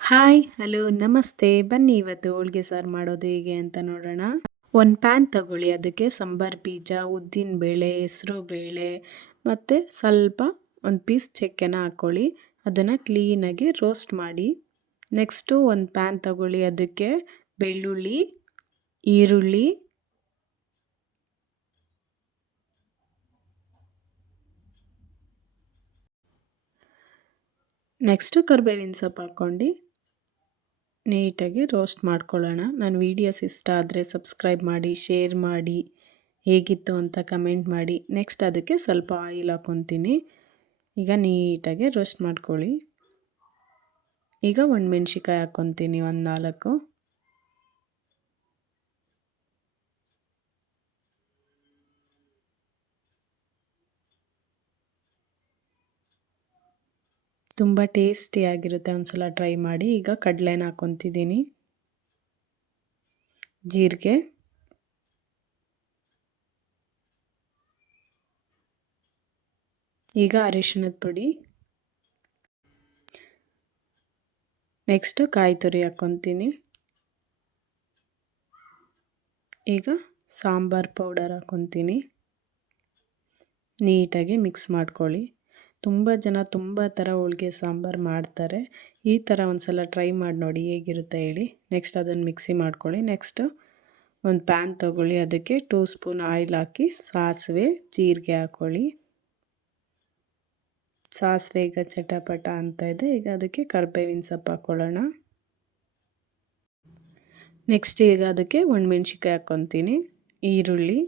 Hi hello ನಮಸ್ತೆ. ಬನ್ನಿ ಇವತ್ತು ಹೋಳಿಗೆ ಸಾರು ಮಾಡೋದು ಹೇಗೆ ಅಂತ ನೋಡೋಣ. ಒಂದು ಪ್ಯಾನ್ ತಗೊಳ್ಳಿ, ಅದಕ್ಕೆ ಸಾಂಬಾರ್ ಬೀಜ, ಉದ್ದಿನ ಬೇಳೆ, ಹೆಸರು ಬೇಳೆ ಮತ್ತು ಸ್ವಲ್ಪ ಒಂದು ಪೀಸ್ ಚಕ್ಕೆನ ಹಾಕ್ಕೊಳ್ಳಿ. ಅದನ್ನು ಕ್ಲೀನಾಗಿ ರೋಸ್ಟ್ ಮಾಡಿ. ನೆಕ್ಸ್ಟು ಒಂದು ಪ್ಯಾನ್ ತಗೊಳ್ಳಿ, ಅದಕ್ಕೆ ಬೆಳ್ಳುಳ್ಳಿ, ಈರುಳ್ಳಿ, ನೆಕ್ಸ್ಟು ಕರಿಬೇವಿನ ಸೊಪ್ಪು ಹಾಕ್ಕೊಂಡು ನೀಟಾಗಿ ರೋಸ್ಟ್ ಮಾಡ್ಕೊಳ್ಳೋಣ. ನನ್ನ ವೀಡಿಯೋಸ್ ಇಷ್ಟ ಆದರೆ ಸಬ್ಸ್ಕ್ರೈಬ್ ಮಾಡಿ, ಶೇರ್ ಮಾಡಿ, ಹೇಗಿತ್ತು ಅಂತ ಕಮೆಂಟ್ ಮಾಡಿ. ನೆಕ್ಸ್ಟ್ ಅದಕ್ಕೆ ಸ್ವಲ್ಪ ಆಯಿಲ್ ಹಾಕ್ಕೊತೀನಿ. ಈಗ ನೀಟಾಗಿ ರೋಸ್ಟ್ ಮಾಡ್ಕೊಳ್ಳಿ. ಈಗ ಒಣಮೆಣ್ಸಿಕಾಯಿ ಹಾಕ್ಕೊತೀನಿ, ಒಂದು 4. ತುಂಬ ಟೇಸ್ಟಿಯಾಗಿರುತ್ತೆ, ಒಂದು ಸಲ ಟ್ರೈ ಮಾಡಿ. ಈಗ ಕಡಲೆನ ಹಾಕ್ಕೊತಿದ್ದೀನಿ, ಜೀರಿಗೆ, ಈಗ ಅರಿಶಿಣದ ಪುಡಿ, ನೆಕ್ಸ್ಟು ಕಾಯಿ ತುರಿ ಹಾಕ್ಕೊತೀನಿ. ಈಗ ಸಾಂಬಾರ್ ಪೌಡರ್ ಹಾಕ್ಕೊತೀನಿ. ನೀಟಾಗಿ ಮಿಕ್ಸ್ ಮಾಡ್ಕೊಳ್ಳಿ. ತುಂಬ ಜನ ತುಂಬ ಥರ ಹೋಳಿಗೆ ಸಾಂಬಾರು ಮಾಡ್ತಾರೆ. ಈ ಥರ ಒಂದು ಸಲ ಟ್ರೈ ಮಾಡಿ ನೋಡಿ, ಹೇಗಿರುತ್ತೆ ಹೇಳಿ. ನೆಕ್ಸ್ಟ್ ಅದನ್ನು ಮಿಕ್ಸಿ ಮಾಡ್ಕೊಳ್ಳಿ. ನೆಕ್ಸ್ಟು ಒಂದು ಪ್ಯಾನ್ ತೊಗೊಳ್ಳಿ, ಅದಕ್ಕೆ 2 ಸ್ಪೂನ್ ಆಯಿಲ್ ಹಾಕಿ ಸಾಸಿವೆ, ಜೀರಿಗೆ ಹಾಕ್ಕೊಳ್ಳಿ. ಸಾಸಿವೆ ಈಗ ಚಟಪಟ ಅಂತ ಇದೆ. ಈಗ ಅದಕ್ಕೆ ಕರಿಬೇವಿನ ಸೊಪ್ಪು ಹಾಕ್ಕೊಳ್ಳೋಣ. ನೆಕ್ಸ್ಟ್ ಈಗ ಅದಕ್ಕೆ ಒಣಮೆಣ್ಸಿಕಾಯಿ ಹಾಕ್ಕೊತೀನಿ, ಈರುಳ್ಳಿ,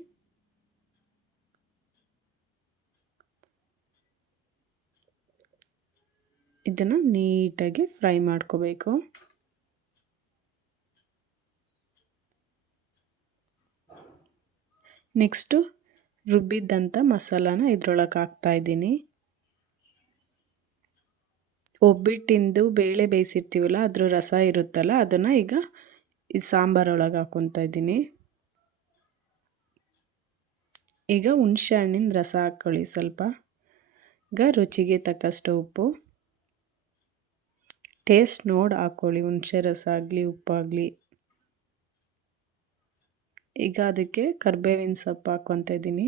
ಇದನ್ನು ನೀಟಾಗಿ ಫ್ರೈ ಮಾಡ್ಕೋಬೇಕು. ನೆಕ್ಸ್ಟು ರುಬ್ಬಿದ್ದಂಥ ಮಸಾಲಾನ ಇದ್ರೊಳಗೆ ಹಾಕ್ತಾಯಿದ್ದೀನಿ. ಒಬ್ಬಿಟ್ಟಿಂದು ಬೇಳೆ ಬೇಯಿಸಿರ್ತೀವಲ್ಲ, ಅದ್ರ ರಸ ಇರುತ್ತಲ್ಲ, ಅದನ್ನು ಈಗ ಈ ಸಾಂಬಾರೊಳಗೆ ಹಾಕ್ಕೊತಾ ಇದ್ದೀನಿ. ಈಗ ಹುಣಸೆ ಹಣ್ಣಿನ ರಸ ಹಾಕ್ಕೊಳ್ಳಿ ಸ್ವಲ್ಪ. ಈಗ ರುಚಿಗೆ ತಕ್ಕಷ್ಟು ಉಪ್ಪು, ಟೇಸ್ಟ್ ನೋಡಿ ಹಾಕ್ಕೊಳ್ಳಿ, ಹುಣಸೆ ರಸ ಆಗಲಿ ಉಪ್ಪಾಗಲಿ. ಈಗ ಅದಕ್ಕೆ ಕರಿಬೇವಿನ ಸೊಪ್ಪು ಹಾಕ್ಕೊತಾ ಇದ್ದೀನಿ.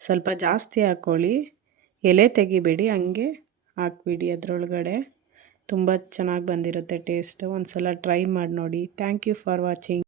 ಸ್ವಲ್ಪ ಜಾಸ್ತಿ ಹಾಕ್ಕೊಳ್ಳಿ, ಎಲೆ ತೆಗಿಬೇಡಿ, ಹಂಗೆ ಹಾಕ್ಬಿಡಿ ಅದರೊಳಗಡೆ. ತುಂಬ ಚೆನ್ನಾಗಿ ಬಂದಿರುತ್ತೆ ಟೇಸ್ಟು. ಒಂದು ಸಲ ಟ್ರೈ ಮಾಡಿ ನೋಡಿ. Thank you for watching.